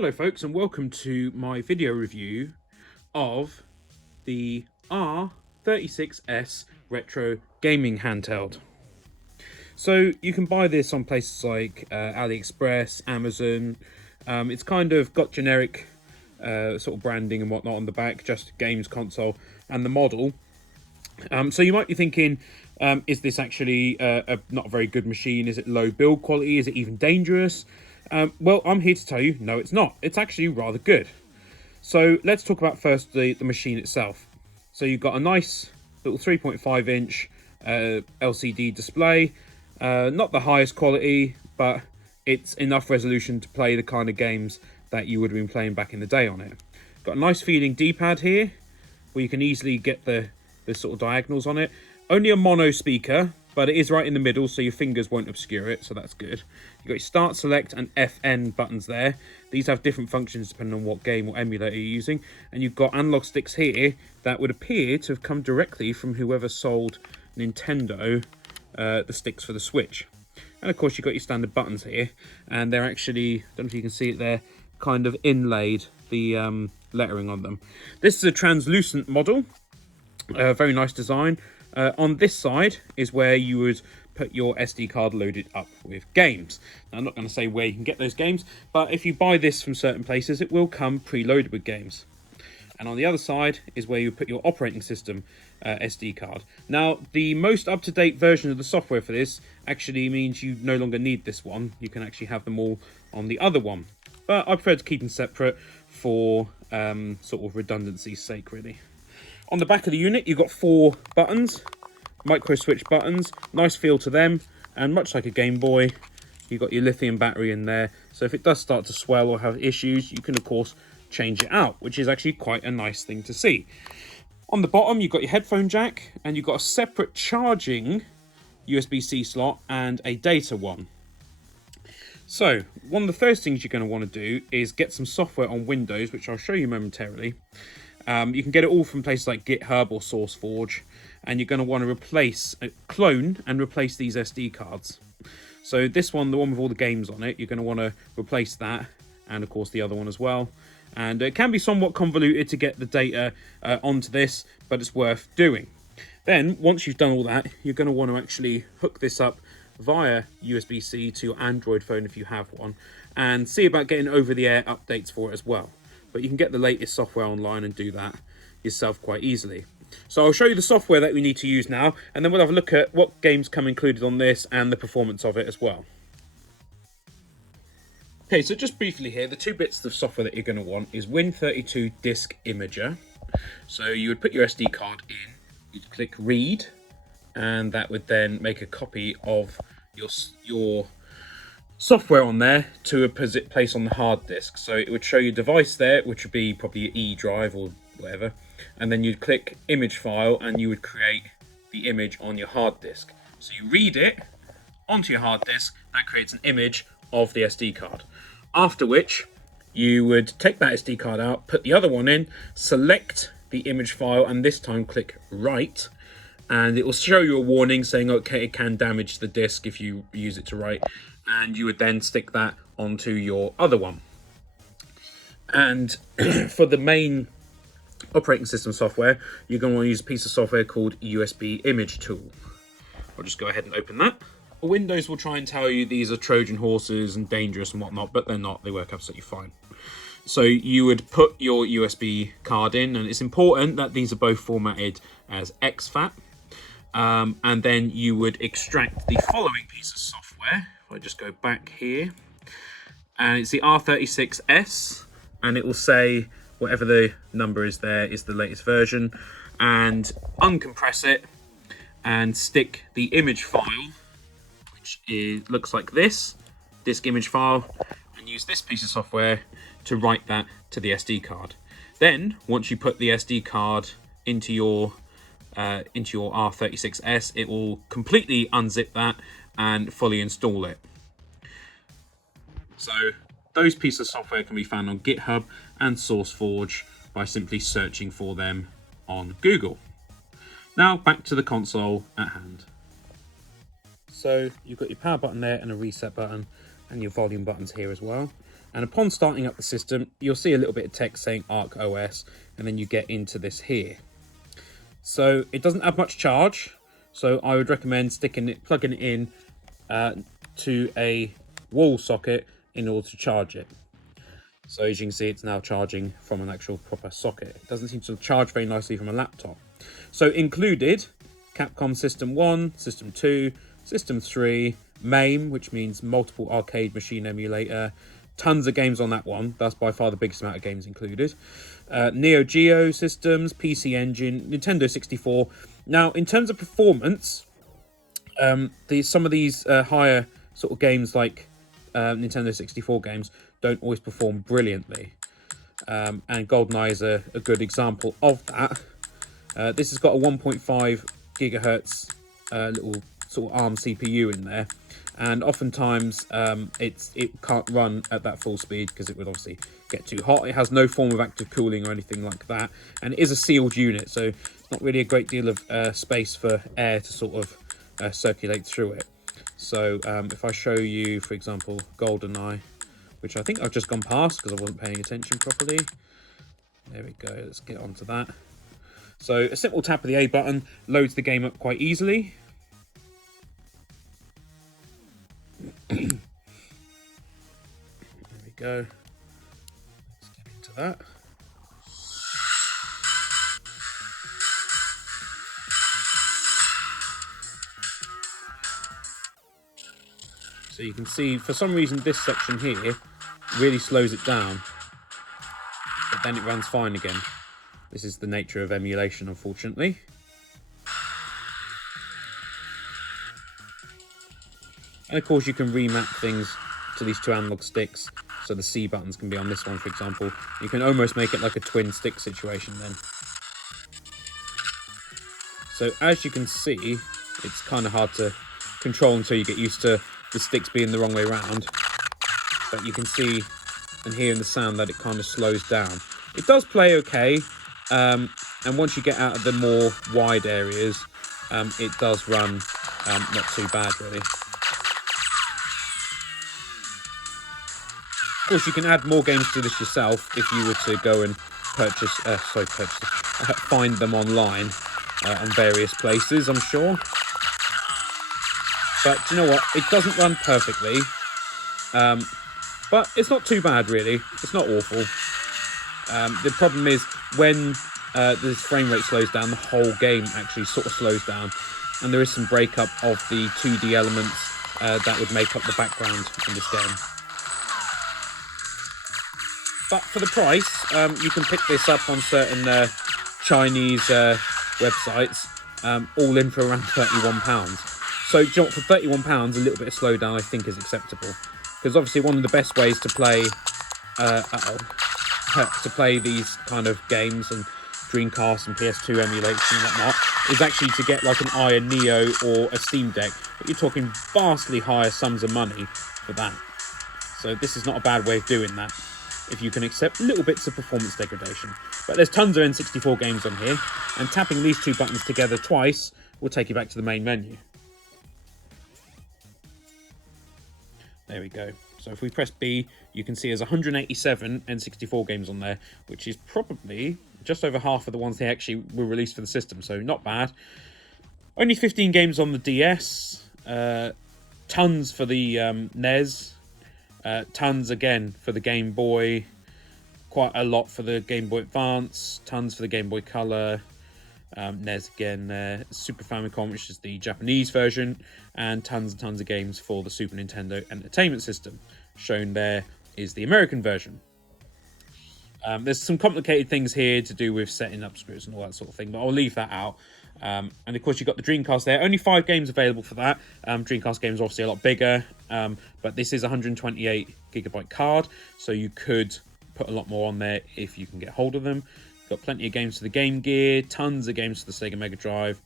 Hello folks, and welcome to my video review of the R36S retro gaming handheld. So you can buy this on places like AliExpress, Amazon. It's kind of got generic sort of branding and whatnot on the back, just games console and the model. So you might be thinking, is this actually not a very good machine? Is it low build quality? Is it even dangerous? Well, I'm here to tell you, no, it's not. It's actually rather good. So let's talk about first the machine itself. So you've got a nice little 3.5 inch LCD display. Not the highest quality, but it's enough resolution to play the kind of games that you would have been playing back in the day on it. Got a nice feeling D-pad here, where you can easily get the sort of diagonals on it. Only a mono speaker, but it is right in the middle, so your fingers won't obscure it, so that's good. You've got your start, select, and FN buttons there. These have different functions depending on what game or emulator you're using. And you've got analog sticks here that would appear to have come directly from whoever sold Nintendo the sticks for the Switch. And of course you've got your standard buttons here, and they're actually, I don't know if you can see it there, kind of inlaid, the lettering on them. This is a translucent model, very nice design. On this side is where you would put your SD card loaded up with games. Now, I'm not going to say where you can get those games, but if you buy this from certain places, it will come preloaded with games. And on the other side is where you put your operating system SD card. Now, the most up-to-date version of the software for this actually means you no longer need this one. You can actually have them all on the other one. But I prefer to keep them separate for sort of redundancy's sake, really. On the back of the unit, you've got 4 buttons, micro switch buttons, nice feel to them, and much like a Game Boy, you've got your lithium battery in there, so if it does start to swell or have issues, you can of course change it out, which is actually quite a nice thing to see. On the bottom, you've got your headphone jack, and you've got a separate charging USB-C slot and a data one. So, one of the first things you're going to want to do is get some software on Windows, which I'll show you momentarily. You can get it all from places like GitHub or SourceForge, and you're going to want to clone and replace these SD cards. So this one, the one with all the games on it, you're going to want to replace that, and of course the other one as well. And it can be somewhat convoluted to get the data onto this, but it's worth doing. Then, once you've done all that, you're going to want to actually hook this up via USB-C to your Android phone if you have one, and see about getting over-the-air updates for it as well. But you can get the latest software online and do that yourself quite easily. So I'll show you the software that we need to use now, and then we'll have a look at what games come included on this and the performance of it as well. Okay, so just briefly here, the 2 bits of software that you're going to want is Win32 Disk Imager. So you would put your SD card in, you'd click read, and that would then make a copy of your software on there to a place on the hard disk. So it would show your device there, which would be probably your E drive or whatever, and then you'd click image file and you would create the image on your hard disk. So you read it onto your hard disk, that creates an image of the SD card. After which you would take that SD card out, put the other one in, select the image file, and this time click write, and it will show you a warning saying, okay, it can damage the disk if you use it to write, and you would then stick that onto your other one. And for the main operating system software, you're going to want to use a piece of software called USB Image Tool. I'll just go ahead and open that. Windows will try and tell you these are Trojan horses and dangerous and whatnot, but they're not. They work absolutely fine. So you would put your USB card in, and it's important that these are both formatted as exFAT. And then you would extract the following piece of software. I'll just go back here, and it's the R36S, and it will say whatever the number is there is the latest version, and uncompress it and stick the image file, which looks like this disk image file, and use this piece of software to write that to the SD card. Then once you put the SD card into your R36S, it will completely unzip that and fully install it. So those pieces of software can be found on GitHub and SourceForge by simply searching for them on Google. Now back to the console at hand. So you've got your power button there and a reset button, and your volume buttons here as well. And upon starting up the system, you'll see a little bit of text saying Arc OS, and then you get into this here. So it doesn't have much charge, so I would recommend plugging it in to a wall socket in order to charge it. So as you can see, it's now charging from an actual proper socket. It doesn't seem to charge very nicely from a laptop. So included, Capcom System 1, System 2, System 3, MAME, which means Multiple Arcade Machine Emulator. Tons of games on that one. That's by far the biggest amount of games included. Neo Geo systems, PC Engine, Nintendo 64. Now, in terms of performance, some of these higher sort of games like Nintendo 64 games don't always perform brilliantly. And GoldenEye is a good example of that. This has got a 1.5 gigahertz little sort of ARM CPU in there, and oftentimes it can't run at that full speed because it would obviously get too hot. It has no form of active cooling or anything like that, and it is a sealed unit, so it's not really a great deal of space for air to sort of circulate through it. So if I show you, for example, GoldenEye, which I think I've just gone past because I wasn't paying attention properly. There we go, let's get onto that. So a simple tap of the A button loads the game up quite easily. There we go. Let's get into that. So you can see, for some reason, this section here really slows it down, but then it runs fine again. This is the nature of emulation, unfortunately. And of course you can remap things to these two analog sticks, so the C buttons can be on this one, for example. You can almost make it like a twin stick situation then. So as you can see, it's kind of hard to control until you get used to the sticks being the wrong way around. But you can see and hear in the sound that it kind of slows down. It does play okay, and once you get out of the more wide areas, it does run not too bad, really. Of course, you can add more games to this yourself if you were to go and find them online on various places, I'm sure. But you know what? It doesn't run perfectly, but it's not too bad, really. It's not awful. The problem is when this frame rate slows down, the whole game actually sort of slows down, and there is some breakup of the 2D elements that would make up the background in this game. But for the price, you can pick this up on certain Chinese websites, all in for around £31. So for £31, a little bit of slowdown I think is acceptable, because obviously one of the best ways to play these kind of games and Dreamcast and PS2 emulation and whatnot is actually to get like an Iron Neo or a Steam Deck, but you're talking vastly higher sums of money for that. So this is not a bad way of doing that, if you can accept little bits of performance degradation. But there's tons of N64 games on here, and tapping these two buttons together twice will take you back to the main menu. There we go. So if we press B, you can see there's 187 N64 games on there, which is probably just over half of the ones they actually were released for the system, so not bad. Only 15 games on the DS, tons for the NES, tons again for the Game Boy, quite a lot for the Game Boy Advance, tons for the Game Boy Color, NES again, Super Famicom, which is the Japanese version, and tons and tons of games for the Super Nintendo Entertainment System. Shown there is the American version. There's some complicated things here to do with setting up scripts and all that sort of thing, but I'll leave that out. And of course you've got the Dreamcast there. Only 5 games available for that. Dreamcast games are obviously a lot bigger, but this is a 128GB card, so you could put a lot more on there if you can get hold of them. Got plenty of games for the Game Gear, tons of games for the Sega Mega Drive,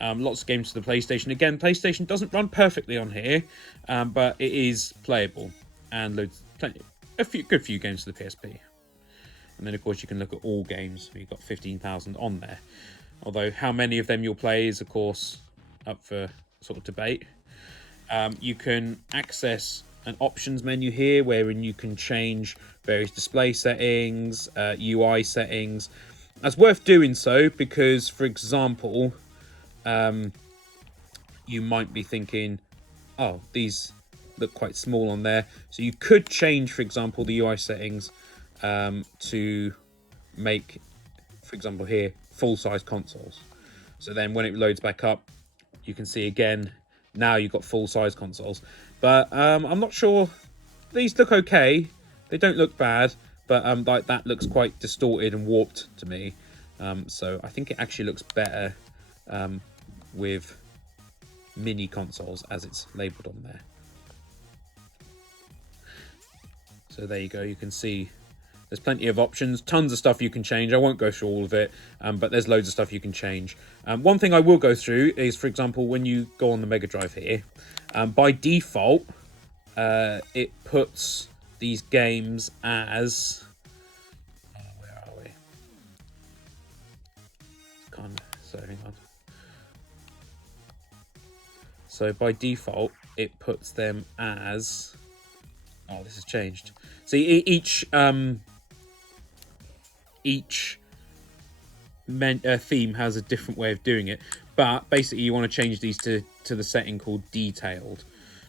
lots of games for the PlayStation. Again, PlayStation doesn't run perfectly on here, but it is playable, and a good few games for the PSP. And then of course you can look at all games. You've got 15,000 on there. Although how many of them you'll play is of course up for sort of debate. You can access an options menu here wherein you can change various display settings, UI settings. That's worth doing so because, for example, you might be thinking, oh, these look quite small on there. So you could change, for example, the UI settings to make, for example here, full-size consoles. So then when it loads back up, you can see again, now you've got full-size consoles. But I'm not sure. These look okay. They don't look bad, but like that looks quite distorted and warped to me. So I think it actually looks better with mini consoles as it's labeled on there. So there you go. You can see there's plenty of options, tons of stuff you can change. I won't go through all of it, but there's loads of stuff you can change. One thing I will go through is, for example, when you go on the Mega Drive here, by default, it puts these games as... where are we? So hang on. So by default, it puts them as... Oh, this has changed. See, each theme has a different way of doing it, but basically you want to change these to the setting called detailed,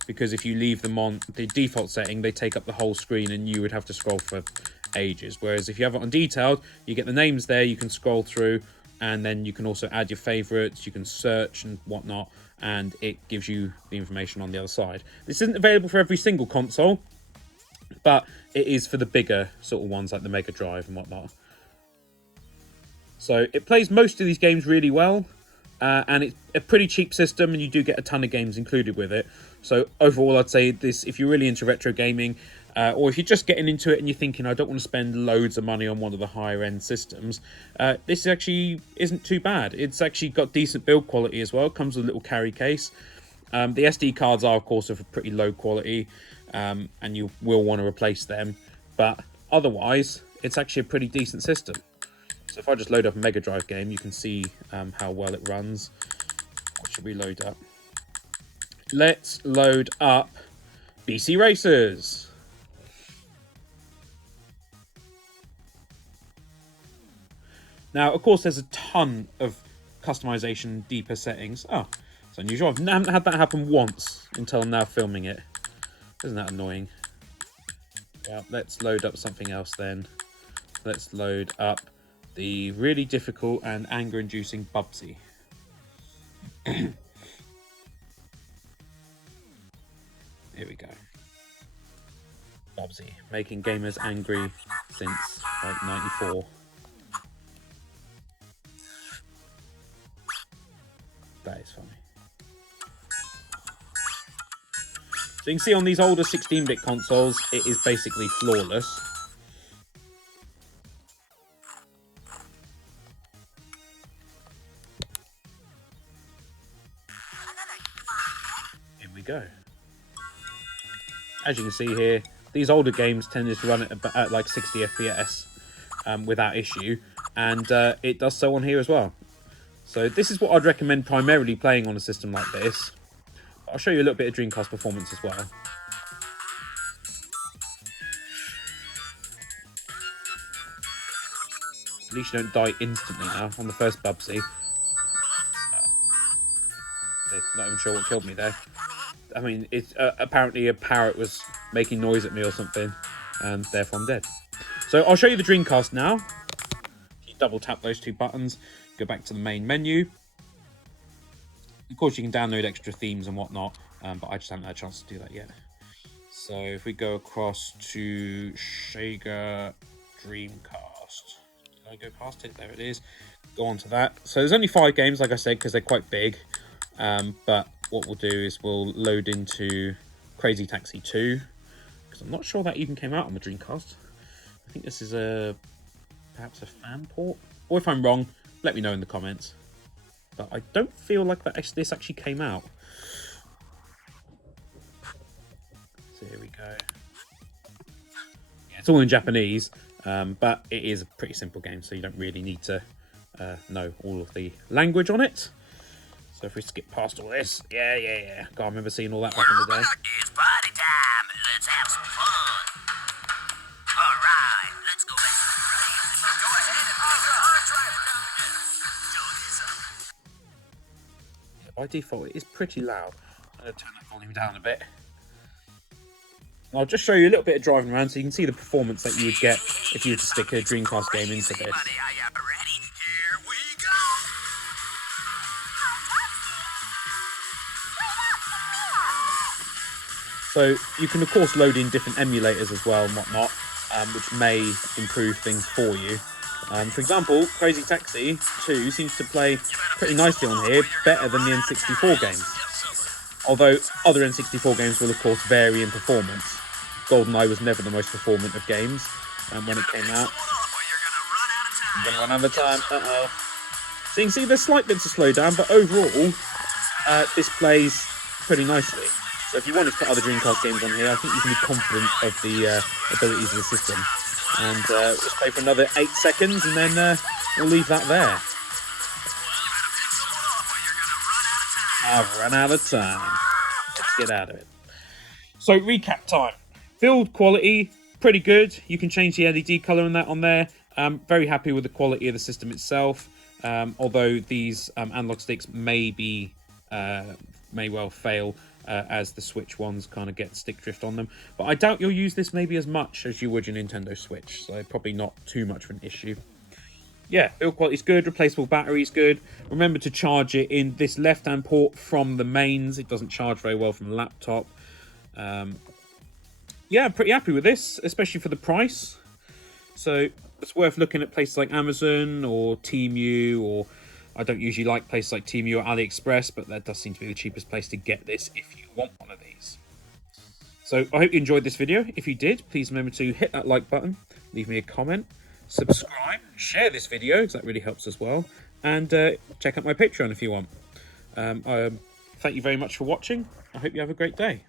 because if you leave them on the default setting, they take up the whole screen and you would have to scroll for ages. Whereas if you have it on detailed, you get the names there, you can scroll through, and then you can also add your favorites, you can search and whatnot, and it gives you the information on the other side. This isn't available for every single console, but it is for the bigger sort of ones like the Mega Drive and whatnot. So it plays most of these games really well, and it's a pretty cheap system, and you do get a ton of games included with it. So overall, I'd say this, if you're really into retro gaming, or if you're just getting into it and you're thinking, I don't want to spend loads of money on one of the higher end systems, this actually isn't too bad. It's actually got decent build quality as well. It comes with a little carry case. The SD cards are, of course, of a pretty low quality, and you will want to replace them. But otherwise, it's actually a pretty decent system. So if I just load up a Mega Drive game, you can see how well it runs. What should we load up? Let's load up BC Racers. Now, of course, there's a ton of customization, deeper settings. Oh, it's unusual. I haven't had that happen once until now filming it. Isn't that annoying? Well, let's load up something else then. Let's load up the really difficult and anger-inducing Bubsy. Here we go. Bubsy, making gamers angry since like 94. That is funny. So you can see on these older 16-bit consoles, it is basically flawless. Here we go. As you can see here, these older games tend to run at like 60 FPS without issue, and it does so on here as well. So this is what I'd recommend primarily playing on a system like this. I'll show you a little bit of Dreamcast performance as well. At least you don't die instantly now on the first Bubsy. Not even sure what killed me there. I mean, it's apparently a parrot was making noise at me or something, and therefore I'm dead. So I'll show you the Dreamcast now. You double tap those two buttons, go back to the main menu. Of course, you can download extra themes and whatnot, but I just haven't had a chance to do that yet. So if we go across to Sega Dreamcast, did I go past it? There it is. Go on to that. So there's only 5 games, like I said, because they're quite big. But what we'll do is we'll load into Crazy Taxi 2, because I'm not sure that even came out on the Dreamcast. I think this is perhaps a fan port. Or if I'm wrong, let me know in the comments. But I don't feel like this actually came out. So here we go. Yeah, it's all in Japanese, but it is a pretty simple game, so you don't really need to know all of the language on it. So if we skip past all this, yeah. God, I remember seeing all that back in the day. It's party time. Let's have some fun. All right, let's go make some friends. Go ahead and drive it down the gas. By default, it is pretty loud. I'm going to turn that volume down a bit. I'll just show you a little bit of driving around so you can see the performance that you would get if you were to stick a Dreamcast game into this. So you can of course load in different emulators as well and whatnot, which may improve things for you. For example, Crazy Taxi 2 seems to play pretty nicely on here, better than the N64 games. Although other N64 games will of course vary in performance. GoldenEye was never the most performant of games when it came out. I'm going to run out of time. So you can see there's slight bits of slowdown, but overall this plays pretty nicely. So if you wanted to put other Dreamcast games on here, I think you can be confident of the abilities of the system. And let's play for another 8 seconds, and then we'll leave that there. I've run out of time. Let's get out of it. So recap time. Build quality, pretty good. You can change the LED colour on that on there. Very happy with the quality of the system itself. Although these analog sticks may well fail as the Switch ones kind of get stick drift on them. But I doubt you'll use this maybe as much as you would your Nintendo Switch. So probably not too much of an issue. Yeah, build quality is good. Replaceable battery is good. Remember to charge it in this left-hand port from the mains. It doesn't charge very well from the laptop. Yeah, I'm pretty happy with this, especially for the price. So it's worth looking at places like Amazon or Temu, or I don't usually like places like Temu or AliExpress, but that does seem to be the cheapest place to get this if you want one of these. So I hope you enjoyed this video. If you did, please remember to hit that like button, leave me a comment, subscribe, share this video, because that really helps as well, and check out my Patreon if you want. Thank you very much for watching. I hope you have a great day.